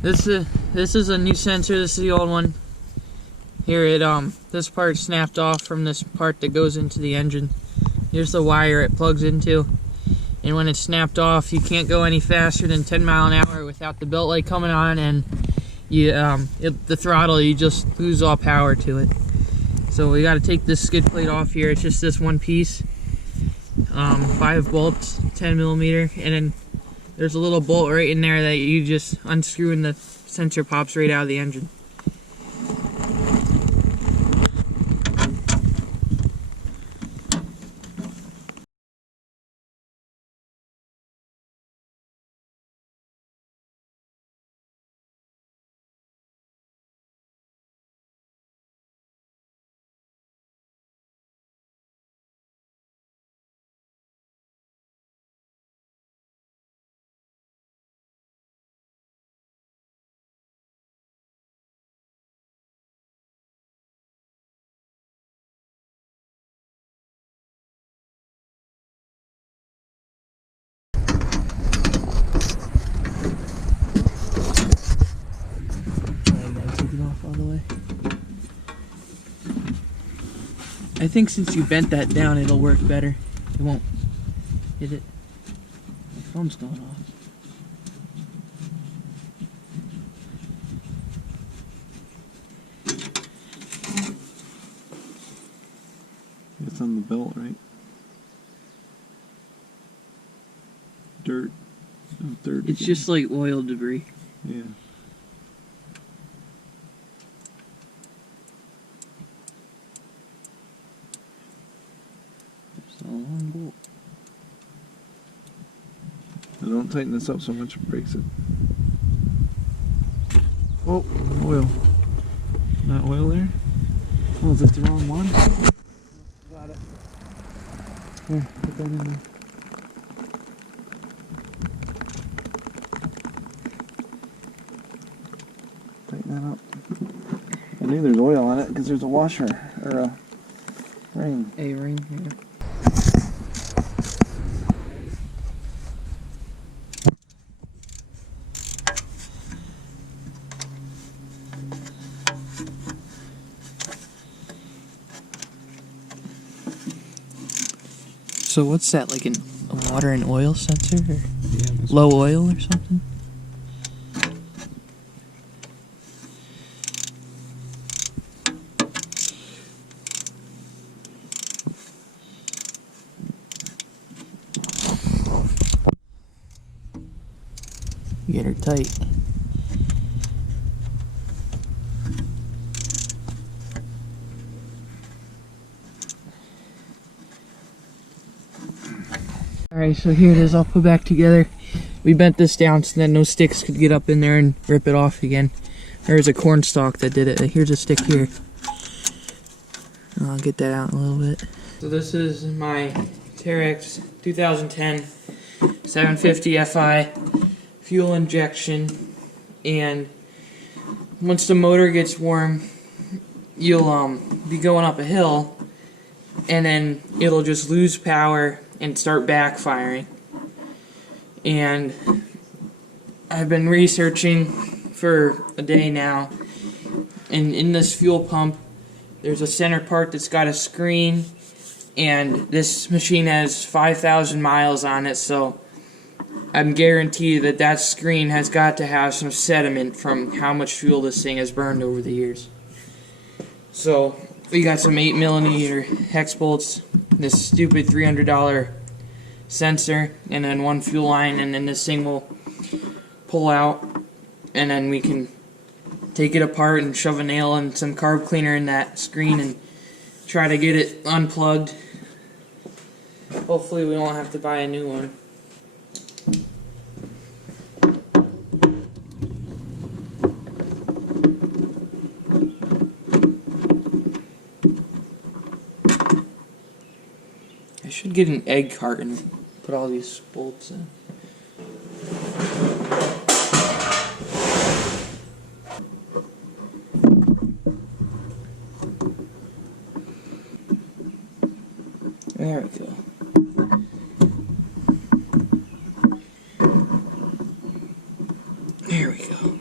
This is a new sensor. This is the old one. Here this part snapped off from this part that goes into the engine. Here's the wire it plugs into. And when it's snapped off, you can't go any faster than 10 miles an hour without the belt light coming on, and you the throttle, you just lose all power to it. So we got to take this skid plate off here. It's just this one piece. 5 bolts, 10 millimeter, and then there's a little bolt right in there that you just unscrew and the sensor pops right out of the engine. I think since you bent that down, it'll work better. It won't hit it. My phone's going off. It's on the belt, right? Dirt. Oh, dirt. It's just like oil debris. Yeah. It's a long bolt. Now don't tighten this up so much it breaks it. Oh, oil. Not oil there? Oh, is this the wrong one? Got it. Here, put that in there. Tighten that up. I knew there's oil on it because there's a washer or a ring. A ring here. So what's that, like a water and oil sensor? Or Yeah, low oil or something? Get her tight. Alright, so here it is all put back together. We bent this down so that no sticks could get up in there and rip it off again. There's a corn stalk that did it. Here's a stick here. I'll get that out in a little bit. So this is my Teryx 2010 750 Fi fuel injection, and once the motor gets warm, you'll be going up a hill, and then it'll just lose power and start backfiring. And I've been researching for a day now, and in this fuel pump there's a center part that's got a screen, and this machine has 5,000 miles on it, so I'm guaranteed that that screen has got to have some sediment from how much fuel this thing has burned over the years. So we got some 8mm hex bolts, this stupid $300 sensor, and then one fuel line, and then this thing will pull out, and then we can take it apart and shove a nail and some carb cleaner in that screen and try to get it unplugged. Hopefully we won't have to buy a new one. I should get an egg carton and put all these bolts in. There we go. There we go.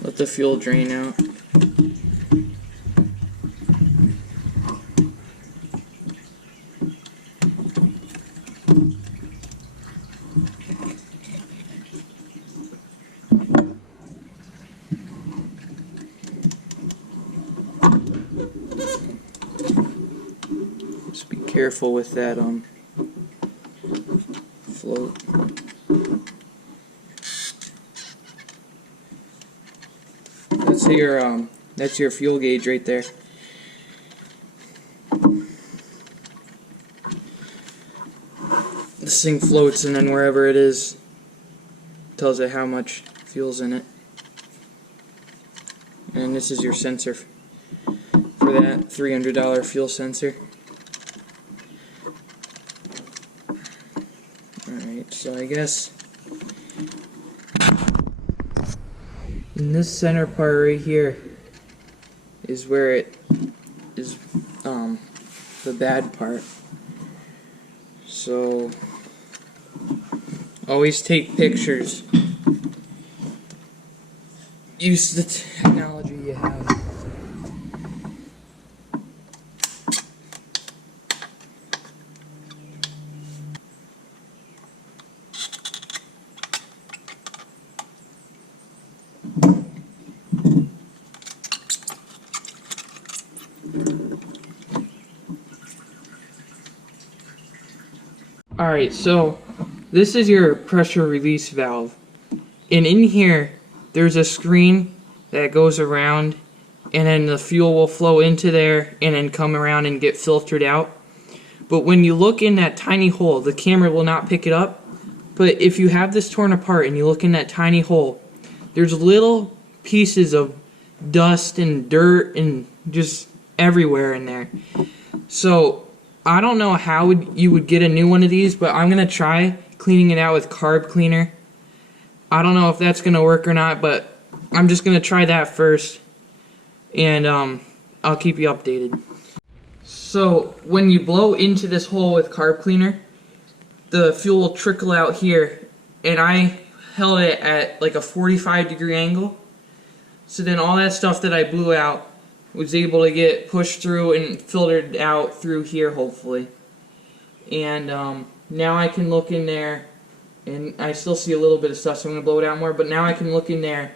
Let the fuel drain out. Just be careful with that float. That's your fuel gauge right there. This thing floats, and then wherever it is tells it how much fuel's in it. And this is your sensor for that $300 fuel sensor. Alright, so I guess in this center part right here is where it is the bad part. So always take pictures. Use the technology you have. Alright, so this is your pressure release valve. And in here, there's a screen that goes around, and then the fuel will flow into there and then come around and get filtered out. But when you look in that tiny hole, the camera will not pick it up. But if you have this torn apart and you look in that tiny hole, there's little pieces of dust and dirt and just everywhere in there. So I don't know how you would get a new one of these, but I'm going to try cleaning it out with carb cleaner. I don't know if that's going to work or not, but I'm just going to try that first, and I'll keep you updated. So when you blow into this hole with carb cleaner, the fuel will trickle out here, and I held it at like a 45-degree angle. So then all that stuff that I blew out was able to get pushed through and filtered out through here, hopefully. And now I can look in there, and I still see a little bit of stuff, so I'm going to blow it out more. But now I can look in there,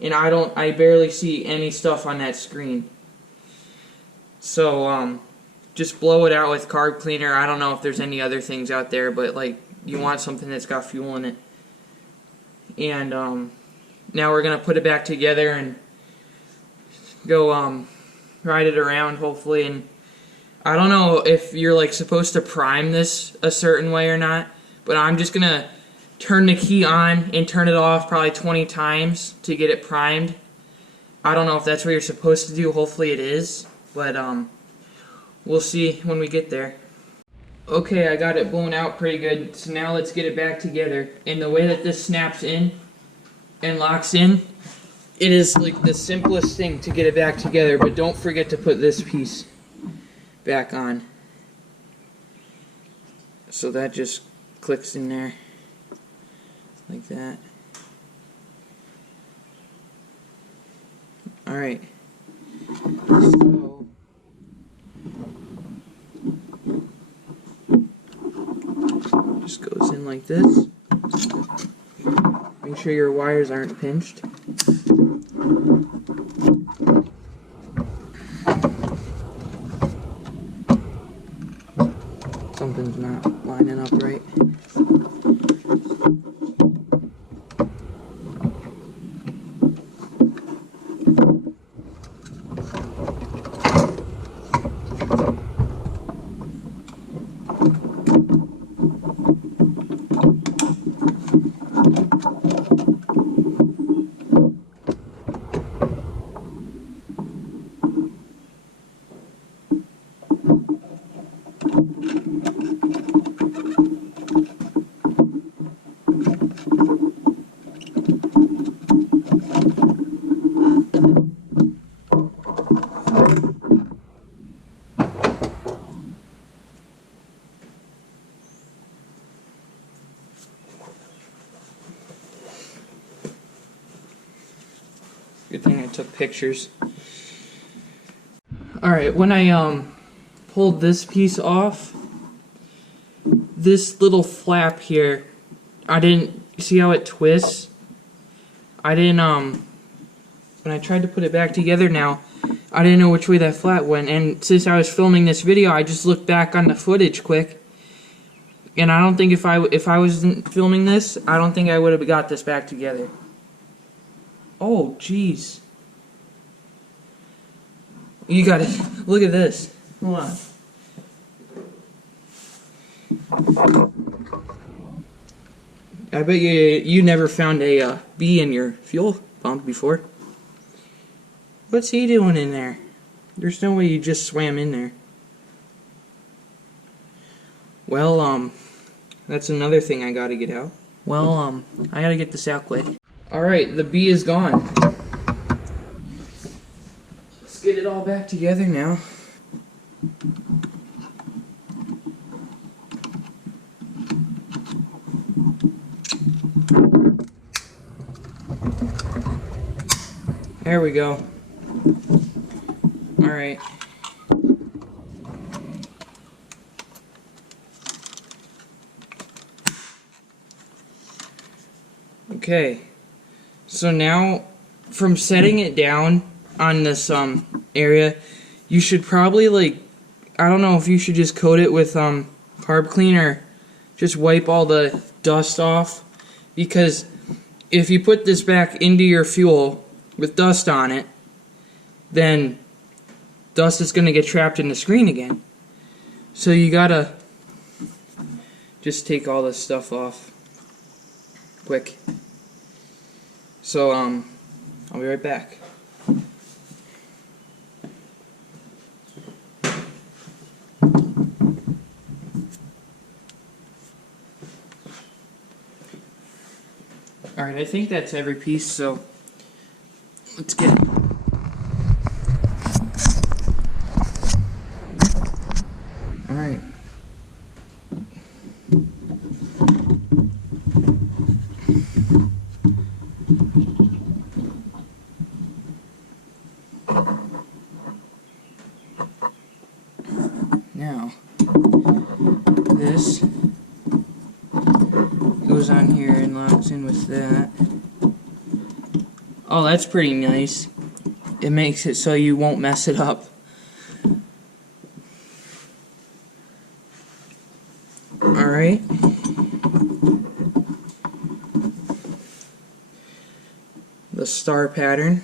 and I barely see any stuff on that screen. So just blow it out with carb cleaner. I don't know if there's any other things out there, but like you want something that's got fuel in it. And now we're going to put it back together and go ride it around, hopefully. And I don't know if you're like supposed to prime this a certain way or not, but I'm just gonna turn the key on and turn it off probably 20 times to get it primed. I don't know if that's what you're supposed to do. Hopefully it is, but we'll see when we get there. Okay, I got it blown out pretty good, so now let's get it back together. And the way that this snaps in and locks in, it is like the simplest thing to get it back together, but don't forget to put this piece back on. So that just clicks in there like that. Alright. So just goes in like this. Make sure your wires aren't pinched. Something's not lining up right. Good thing I took pictures. Alright, when I pulled this piece off, this little flap here, I didn't see how it twists. I didn't when I tried to put it back together now, I didn't know which way that flap went, and since I was filming this video, I just looked back on the footage quick. And I don't think if I wasn't filming this, I don't think I would have got this back together. Oh, jeez. You gotta look at this. Hold on. I bet you never found a bee in your fuel pump before. What's he doing in there? There's no way you just swam in there. Well, that's another thing I gotta get out. Well, I gotta get this out quick. Alright, the bee is gone. Let's get it all back together now. There we go. Alright. Okay, so now from setting it down on this area, you should probably, like, I don't know if you should just coat it with carb cleaner, just wipe all the dust off, because if you put this back into your fuel with dust on it, then dust is going to get trapped in the screen again. So you gotta just take all this stuff off quick. So, I'll be right back. Alright, I think that's every piece, so let's get it. Alright. Now, this goes on here and locks in with that. Oh, that's pretty nice. It makes it so you won't mess it up. Alright. The star pattern.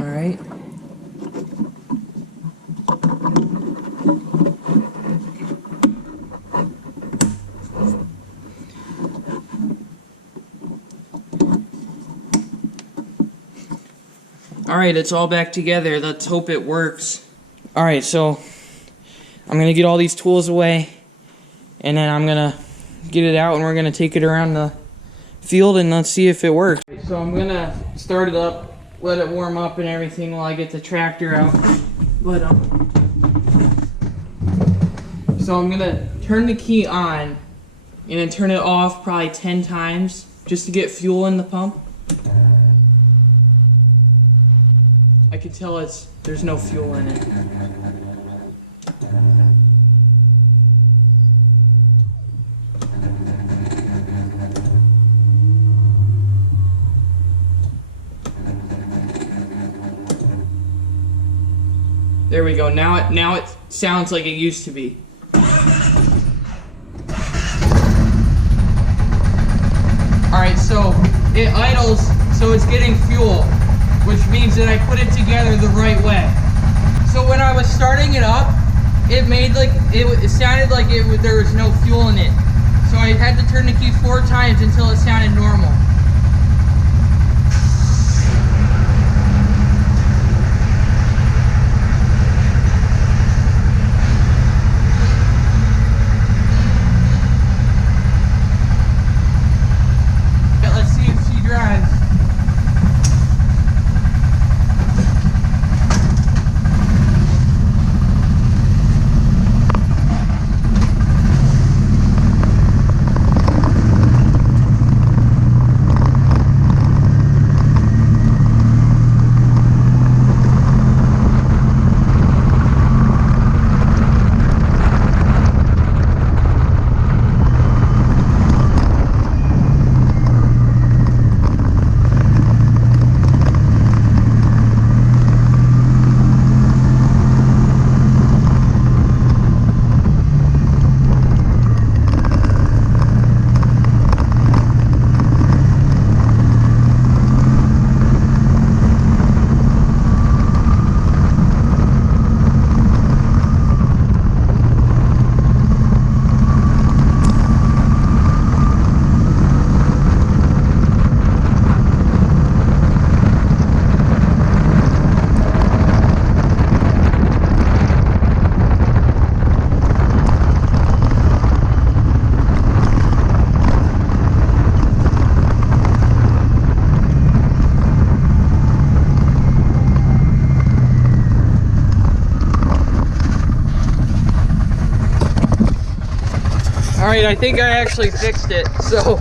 Alright. Alright, it's all back together. Let's hope it works. Alright, so I'm going to get all these tools away, and then I'm going to get it out, and we're going to take it around the field, and let's see if it works. So I'm going to start it up, let it warm up and everything while I get the tractor out. But so I'm going to turn the key on, and then turn it off probably 10 times, just to get fuel in the pump. I can tell there's no fuel in it. There we go. Now it sounds like it used to be. Alright, so it idles, so it's getting fuel, which means that I put it together the right way. So when I was starting it up, it made like, it sounded like there was no fuel in it. So I had to turn the key 4 times until it sounded normal. Alright, I think I actually fixed it, so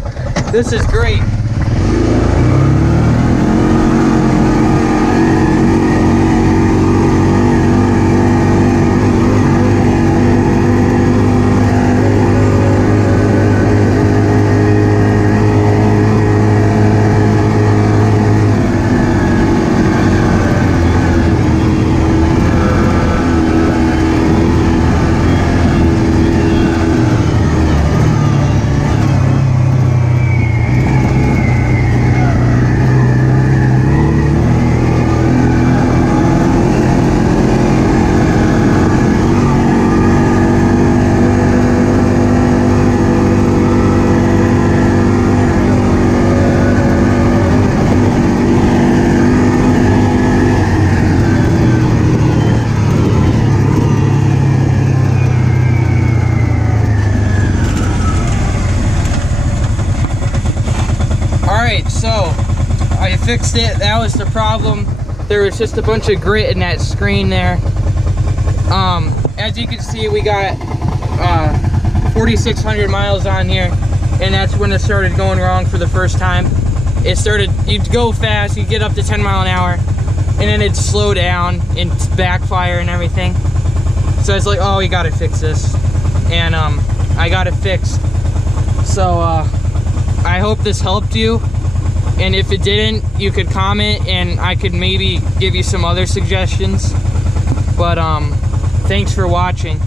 this is great. So I fixed it. That was the problem. There was just a bunch of grit in that screen there. As you can see, we got 4,600 miles on here, and that's when it started going wrong for the first time. It started, you'd go fast, you'd get up to 10 miles an hour, and then it'd slow down and backfire and everything. So I was like, oh, we gotta fix this. And I got it fixed. So I hope this helped you. And if it didn't, you could comment and I could maybe give you some other suggestions. But thanks for watching.